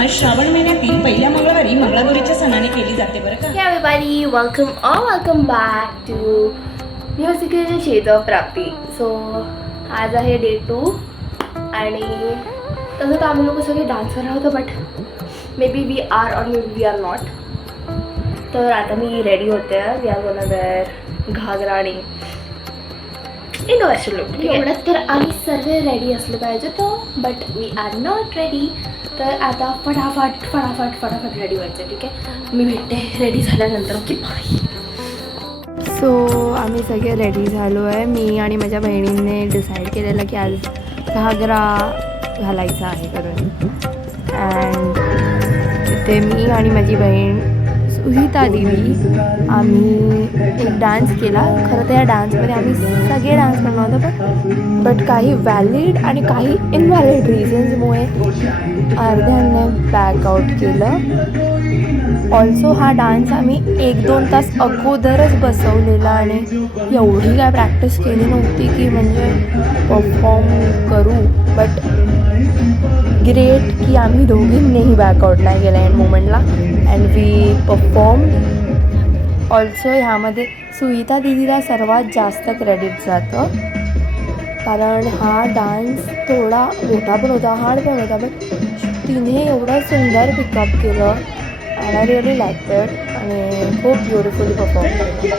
खेळाची श्रावण महिन्यातील पहिल्या मंगळवारी मंगळागौरीच्या सणाने केली जाते बरं का? Everybody welcome all welcome back to to musical शेत प्राप्ती सो आज आहे डे टू आणि तसं तर आम्ही लोक सगळे डान्सर आहोत but maybe we are or maybe we are not तर आता मी रेडी होते. We are gonna wear ghagra आणि वेस्टर्न लुक एवढ्यात तर आम्ही सर्व रेडी असले पाहिजे तो but we are not ready तर आता फटाफट फटाफट फटाफट रेडी व्हायचं ठीक आहे? मी भेटते रेडी झाल्यानंतर. ओके बाय सो आम्ही सगळे रेडी झालो आहे. मी आणि माझ्या बहिणीने डिसाईड केलेलं की आज घागरा घालायचा आहे करून. अँड तिथे मी आणि माझी बहीण सुहिता देवी आम्ही एक डान्स केला. खरं तर या डान्समध्ये आम्ही सगळे डान्स करणार होतो पण बट काही व्हॅलिड आणि काही इनव्हॅलिड रिझन्समुळे अर्ध्याने बॅकआउट केलं. ऑल्सो हा डान्स आम्ही एक दोन तास अगोदरच बसवलेला आणि एवढी काय प्रॅक्टिस केली नव्हती की म्हणजे परफॉर्म करू. बट ग्रेट की आम्ही दोघींनीही बॅकआउट नाही गेला एंड मुमेंटला अँड वी परफॉर्म ऑल्सो ह्यामध्ये सुईता दिदीला सर्वात जास्त क्रेडिट जातं. कारण हा डान्स थोडा मोठा पण होता हार्ड पण होता बट तिने एवढं सुंदर पिकअप केलं. आणि आय रिअली लाईक दॅट आणि खूप ब्युटिफुली परफॉर्म केलं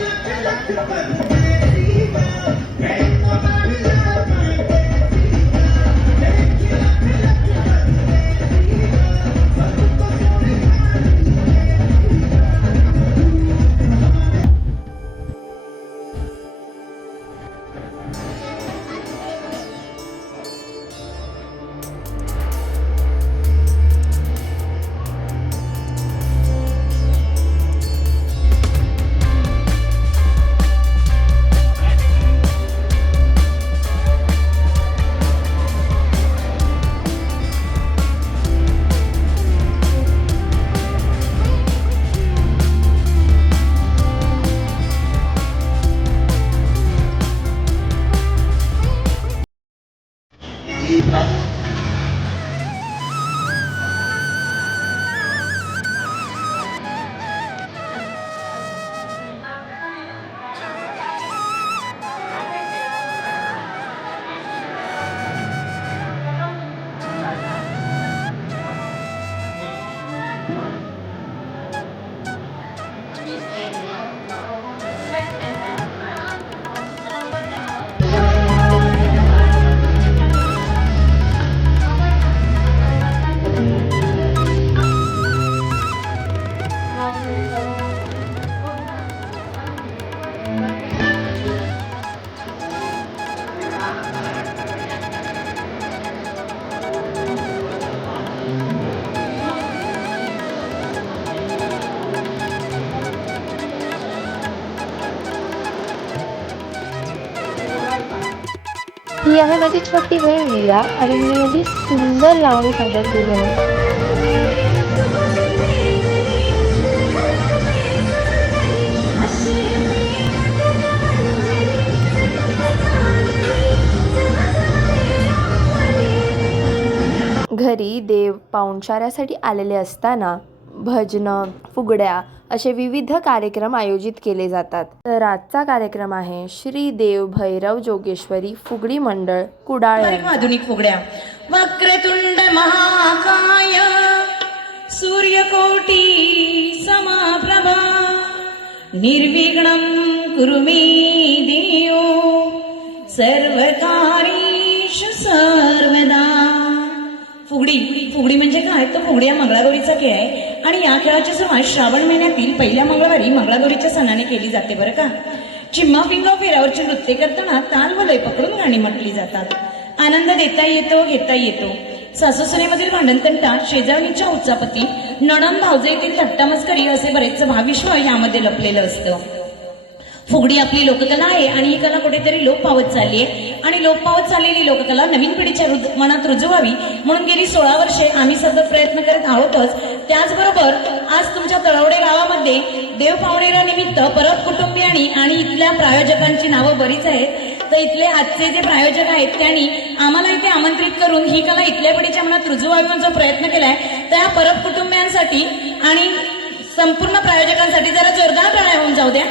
ही आहे माझी छोटी बहीण मीरा आणि मी माझी सुंदर लावणी सादर केली आहे. घरी देव पाहुणचाऱ्यासाठी आलेले असताना भजनं फुगड्या असे विविध कार्यक्रम आयोजित केले जातात. तर आजचा कार्यक्रम आहे श्री देव भैरव जोगेश्वरी फुगडी मंडळ कुडाळ आधुनिक फुगड्या. वक्रतुंड महाकाय सूर्यकोटी समाप्रभा. निर्विघ्न कुरु मे देव सर्वकारीश सर्वदा. फुगडी फुगडी म्हणजे काय? तर फुगडी हा मंगळागौरीचा खेळ आहे. आणि या खेळाची सुरुवात श्रावण महिन्यातील पहिल्या मंगळवारी मंगळागौरीच्या सणाने केली जाते बरं का? चिम्मा पिंगा फेऱ्यावरचे नृत्य करताना ताल व लय पकडून गाणी म्हटली जातात. आनंद देता येतो घेता येतो. सासूसुनेमधील भांडणतंटा शेजारणीच्या उच्चापती नणन भावजेतील थट्टामस्करी असे बरेच भाविश्व यामध्ये लपलेलं असतं. फुगडी आपली लोककला आहे आणि ही कला कुठेतरी लोप पावत चालली आहे. आणि लोप पावत चाललेली लोककला नवीन पिढीच्या मनात रुजू व्हावी. म्हणून गेली सोळा वर्षे आम्ही सतत प्रयत्न करत आहोतच. त्याचबरोबर आज तुमच्या तळवडे गावामध्ये देव पावणेरा निमित्त परत कुटुंबियांनी आणि इथल्या प्रायोजकांची नावं बरीच आहेत. तर इथले आजचे जे प्रायोजक आहेत त्यांनी आम्हाला इथे आमंत्रित करून ही कला इथल्या पिढीच्या मनात रुजू व्हावी जो प्रयत्न केलाय त्या परत कुटुंबियांसाठी आणि संपूर्ण प्रायोजकांसाठी जरा जोरदार प्रणाय होऊन जाऊ द्या.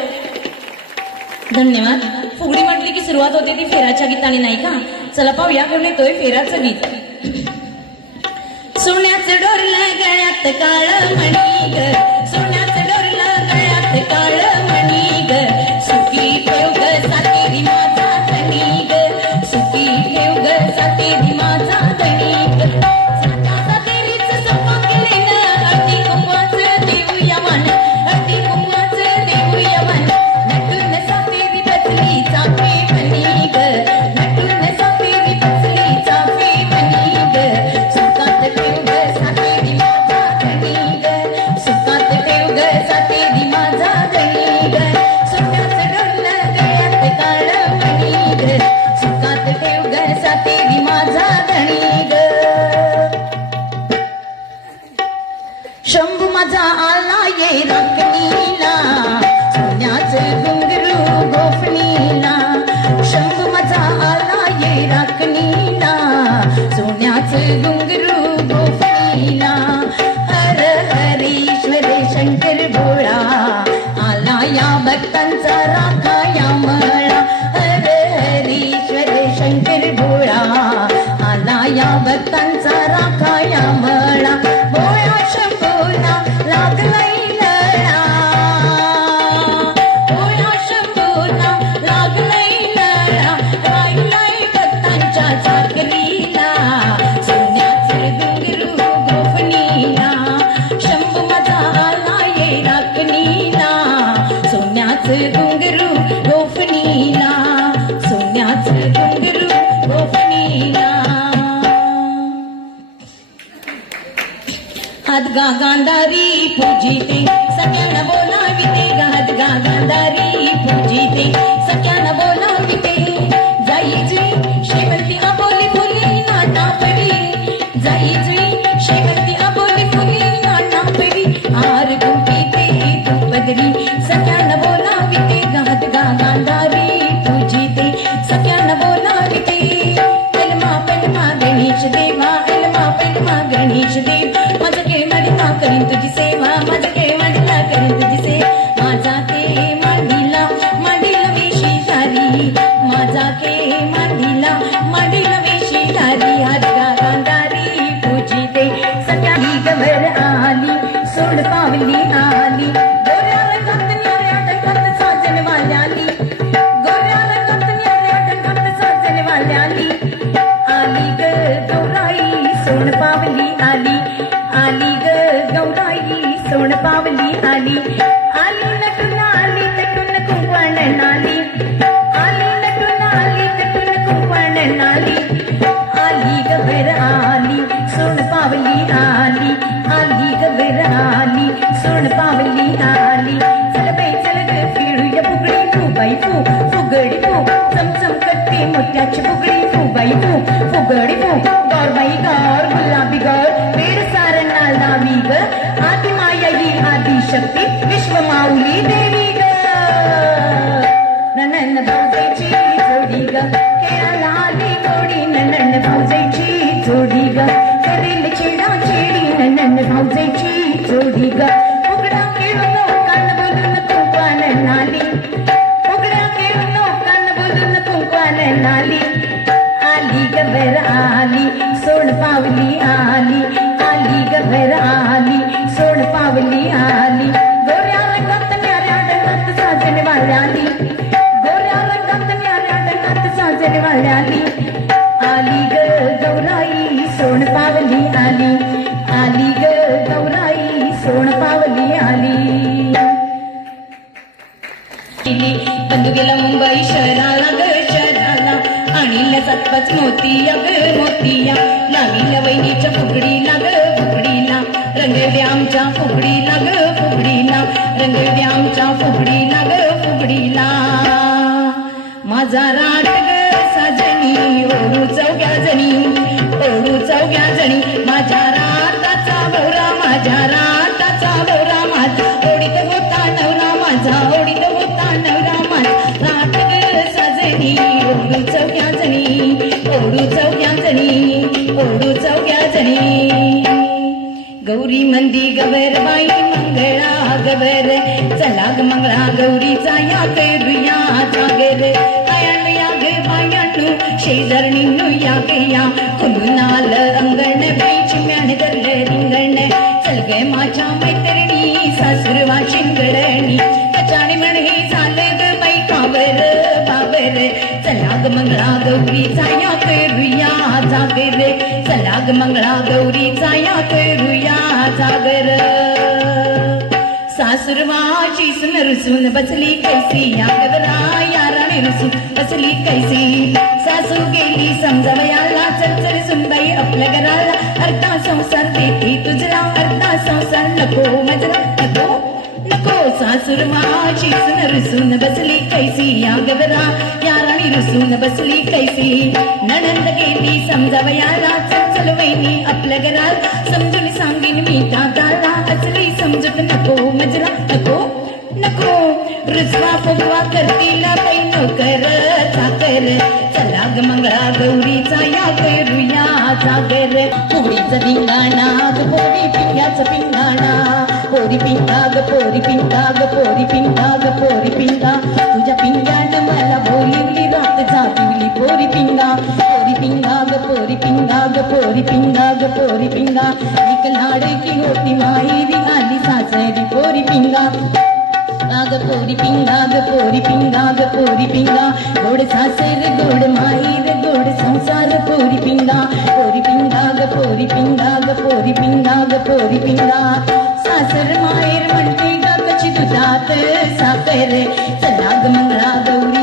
धन्यवाद. फुगडी म्हटली की सुरुवात होते ती फेराच्या गीताने नाही का? चला पाहूया घेऊन येतोय फेराचं गीत. सोन्याचं डोरलं गळ्यात काळ मणी ग बाई फू फुगडी फू चमचम करते मोत्याची फुगडी फू बाई फू फुगडी फू. गौर बाई गौर गुलाबी गौर पेर सारना लावी ग. आदि माया ही आदि शक्ती विश्व माऊली देवी ग. ननन भाऊजाईची जोडी ग. खेळाला आली गोडी ननन भाऊजाईची जोडी ग. करेल चेडा चेडी ननन भाऊजाईची जोडी ग. मोतिया ग मोतिया लावीला वहिनीच्या फुगडीला ग फुगडीला. रंगव्या आमच्या फुगडीला ग फुगडीला. रंगव्या आमच्या फुगडी गौरीचा या बिया जागे रे. आयान या ग बायानू शेजारणीनू या गे या. खुलून आलं अंगण बाईची म्यान धरलं रिंगण. चल गे माझ्या मैत्रिणी सासुरवा शिंगडणी कचाणी म्हण हे झाले ग बाई कावर बाबर चला ग मंगळा गौरीचा या करूया जागे चला ग मंगळा गौरीचा या करूया जागर. सासुरवाची सुन रुसून बसली कैसी या गवरा याराने रुसून बसली कैसी। सासू गेली समजवयाला चरचर सुनबाई आपल्या घराला. अर्धा संसार देते तुझला अर्धा संसार नको मजला नको नको सासुरवाची सुन रुसून बसली कैसी या गवरा याराने रुसून बसली कैसी. नणंद गेली समजावयाला चल वहिनी आपल्या घरात. समजून सांगेन मी दादाला. असली समजूत नको मजला नको नको. रुजवा फुगवा करतील काही नोकर चाकर चला ग मंगळा गौरीचा या करूया जागर पोळीचा धिंगाणा ग पोरी पिंग्याचा पिंगाणा. पोरी पिंगा ग पोरी पिंगा ग पोरी पिंगा ग पोरी पिंगा तुझ्या पिंग्यानं मला बोलिवली रात जागिवली पोरी पिंगा पोरी पिंगा ग पोरी पिंगा ग पोरी पिंगा ग पोरी पिंगा एक लाडकी होती माहेरी आली सासरी पोरी पिंगा ग पोरी पिंगा ग पोरी पिंगा ग पोरी पिंगा गोड सासर गोड माहेर गोड संसार पोरी पिंगा पोरी पिंगा ग पोरी पिंगा ग पोरी पिंगा ग पोरी पिंगा सासर माहेर म्हणते ग कशी दुधात साखर चला ग मंगळा गौरीचा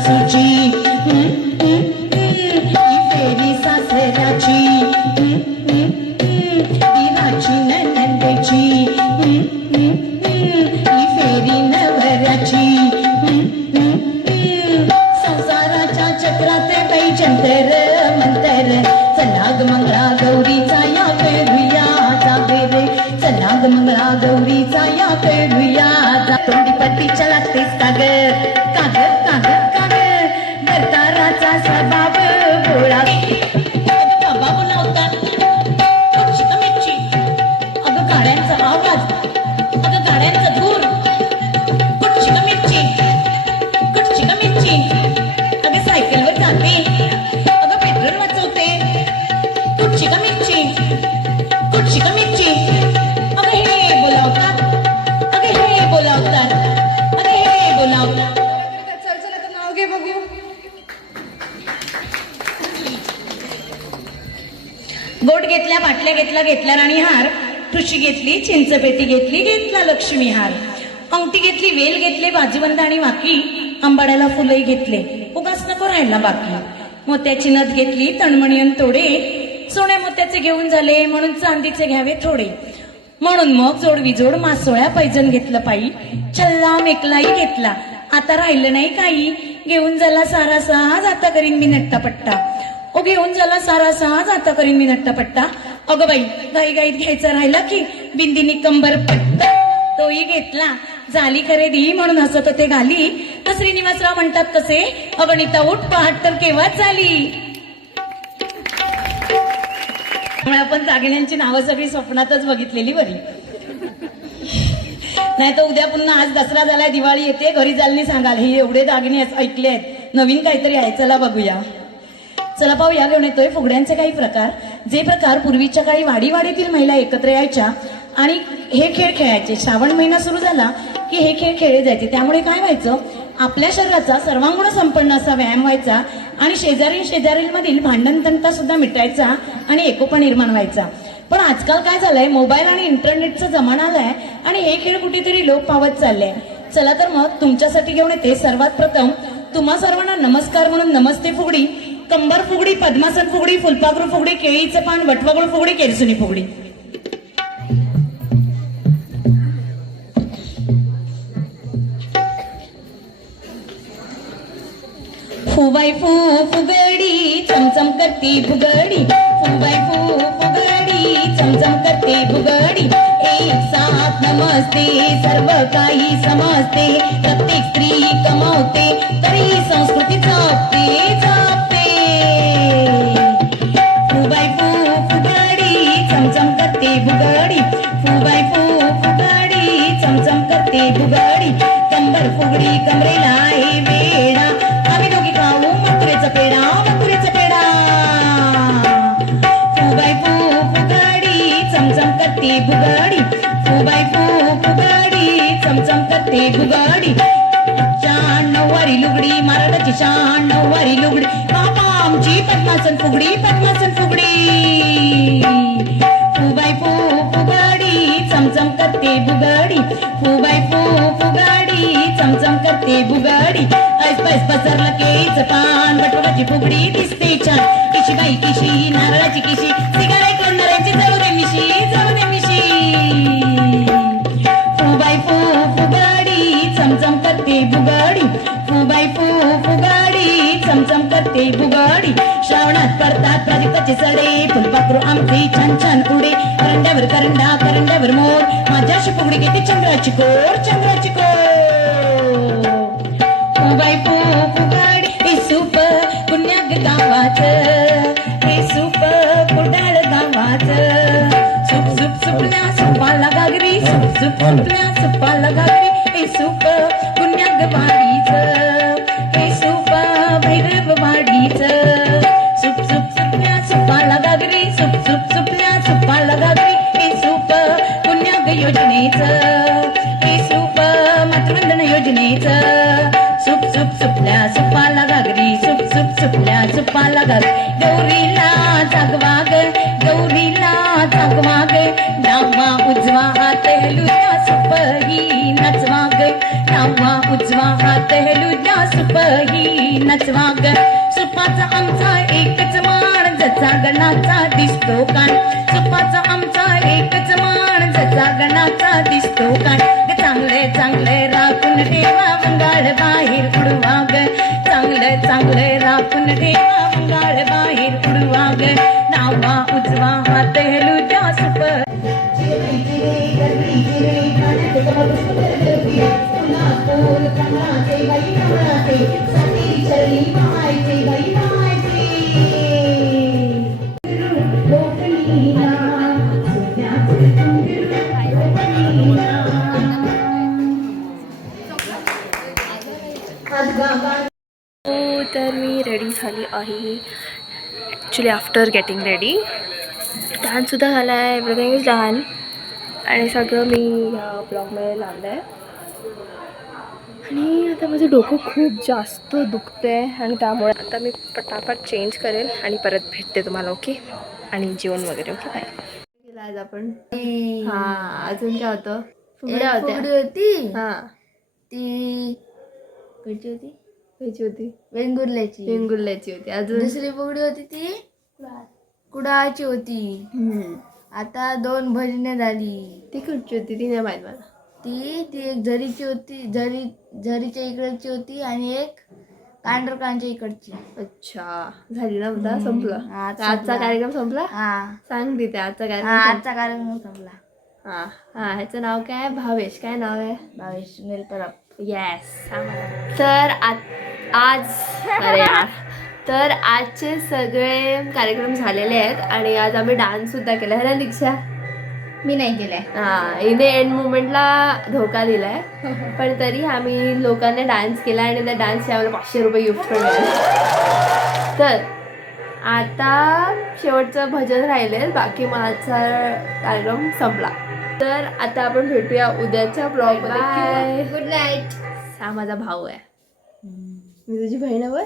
शुचि अगं घेतली चिंचपेटी घेतली घेतला लक्ष्मी हार अंगठी घेतली वेल घेतले बाजीवंद आणि वाकी आंबाड्याला फुलंही घेतले. उगाच नको राहिला बाकी. मोत्याची नथ घेतली तणमणीयन तोडे. सोन्या मोत्याचे घेऊन झाले म्हणून चांदीचे घ्यावे थोडे. म्हणून मग जोड विजोड मासोळ्या पैजण घेतलं पायी. छल्ला मेकलाही घेतला. आता राहिलं नाही काही. घेऊन झाला सारा साज आता करीन मी नट्टापट्टा. ओ घेऊन झाला सारा साज आता करीन मी नट्टापट्टा. अगं बाई गाई गाईत घ्यायचं राहिला की बिंदीनी कंबर पट्ट तोही घेतला. झाली खरेदी म्हणून हसत होते घाली. तर श्रीनिवासराव म्हणतात कसे अगणिता उठ पहाट तर केव्हाच झाली आपण दागिन्यांची नावं सगळी स्वप्नातच बघितलेली बरी. नाही तर उद्या पुन्हा आज दसरा झालाय दिवाळी येते घरी जालनी सांगाल. हे एवढे दागिने ऐकले आहेत. नवीन काहीतरी आहे चला बघूया. चला पाहूया घेऊन येतोय. फुगड्यांचे काही प्रकार. जे प्रकार पूर्वीच्या काळी वाडीवाडीतील महिला एकत्र यायच्या आणि हे खेळ खेळायचे. श्रावण महिना सुरू झाला की हे खेळ खेळले जायचे. त्यामुळे काय व्हायचं? आपल्या शरीराचा सर्वांगुण संपन्न असा व्यायाम व्हायचा आणि शेजारी शेजारीमधील भांडणतंटा सुद्धा मिटायचा आणि एकोपा निर्माण व्हायचा. पण आजकाल काय झालंय? मोबाईल आणि इंटरनेटचा जमाना आलाय आणि हे खेळ कुठेतरी लोप पावत चालले चला तर मग तुमच्यासाठी घेऊन येते सर्वात प्रथम तुम्हा सर्वांना नमस्कार म्हणून नमस्ते फुगडी. कंबर फुगडी पद्मासन फुगडी फुलपाखरू फुगडी केळीचं पान वटवगळ फुगडी केरसुनी फुगडी. फुबाई फू फुगडी चमचम करती फुगडी. फुबाई फू फुगडी चमचम करते फुगडी. एक साथ नमस्ते सर्व काही समजते. प्रत्येक स्त्री कमावते तरी संस्कृती जपते जपते. फुगडी. लुगडी बाबा आमची पद्मासन फुगडी पद्मासन फुगडी. फुबाई फू फुगाडी चमचम करते बुगाडी. फुबाई फू फुगाडी चमचम करते बुगाडी. ऐस पैस पसरलं केळीचं पान बटवाची फुगडी पडतात प्राजक्ताचे सडे फुलपाखरू आमची छान छान कुडे करंड्यावर करंडा करंड्यावर मोर माझ्याशी फुगडी घेते चंद्राची कोर चंद्राची कोर फुबाई फू फुगाडी हे सूप पुण्याग गावाच हे सुप कुडाळ गावाच सुप सुप सुपल्या सुपाला गागरी सुप सुप सुपल्या सुपाला गागरी हे सुप डावा उजवा हात हेलुद्या सुप ही नचवा ग सुपाचा आमचा एकच माण जचा गणाचा दिसतो कान. सुपाचा आमचा एकच माण जचा गणाचा दिसतो कान. चांगले चांगले राखून ठेवा मंगाळ बाहेर उडवा ग चांगलं चांगलं राखून ठेवा मंगाळ बाहेर उडवा ग नावा उजवा हात हेलू द्या सुप. हो तर मी रेडी झाली आहे. ॲक्च्युली आफ्टर गेटिंग रेडी डान्ससुद्धा झाला आहे एव्हरीथिंग इज डन आणि सगळं मी ह्या ब्लॉगमध्ये लावलं आहे आणि आता माझं डोकं खूप जास्त दुखतं आहे आणि त्यामुळे आता मी पटापट चेंज करेल आणि परत भेटते तुम्हाला ओके आणि जेवण वगैरे ओके बाय आज आपण. हां अजून काय होतं? फुगड्या फुगडी होत्या. होती. हां. ती कशी होती? त्याची होती. वेंगुर्ल्याची. वेंगुर्ल्याची होती अजून? दुसरी फुगडी होती ती? कुडाळची होती. आता दोन भजने झाली. ती कुठची होती ती नाही माहीत मला. ती ती एक झरीची होती झरी झरीच्या इकडची होती आणि एक कांडरकांच्या इकडची. अच्छा. झाली ना आता संपलं. हा, तर आजचा संपला. कार्यक्रम संपला? हा. सांग तिथे आजचा हा, कार्यक्रम आजचा कार्यक्रम संपला. हा. हा ह्याचं नाव काय? आहे? भावेश. काय नाव आहे? भावेश सुनील परब येस तर आ- आज अरे यार. तर आजचे सगळे कार्यक्रम झालेले आहेत आणि आज आम्ही डान्स सुद्धा केला. आहे ना दीक्षा मी नाही केलाय. हा हिने एंड मुवमेंटला धोका दिलाय. पण तरी आम्ही लोकांनी डान्स केला आणि त्या डान्सचे आम्हाला पाचशे रुपये गिफ्ट पण मिळाले. तर आता शेवटचं भजन राहिले बाकी माझा कार्यक्रम संपला. तर आता आपण भेटूया उद्याच्या ब्लॉग बाय गुड नाईट हा माझा भाऊ आहे. मी तुझी बहीण आहे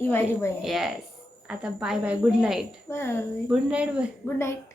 ही माझी बहीण येस आता bye bye good night bye good night bye good night